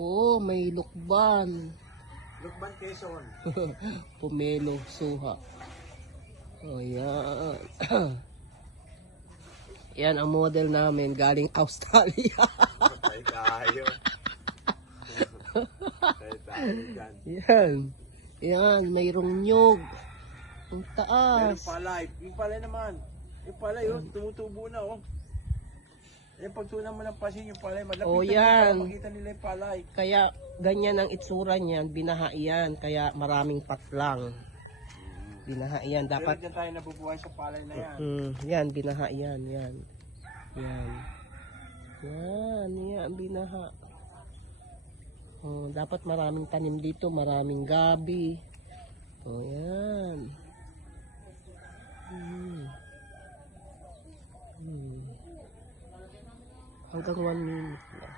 Oh, may lukban. Lukban Quezon. Pomelo, suha. Oh, yan. Yan ang model namin galing Australia. Patay tayo. Patay tayo dyan. Yan. Yan, mayroong nyog. Ang Meron taas. palay. Yung palay naman. Yung palay yun, tumutubo na oh. Yung pagtunan mo ng pasin yung palay, malapitan Oh, mo yan. para makita nila yung palay. Kaya ganyan ang itsura niyan, binaha yan. Kaya maraming patlang. Binaha yan. Pero Dapat, dyan tayo nabubuhay sa palay na yan. yan, binaha yan. Yan. Yan. Yan, yan, binaha. Oh, dapat maraming tanim dito, maraming gabi. Oh, yan. Hanggang 1 minute na.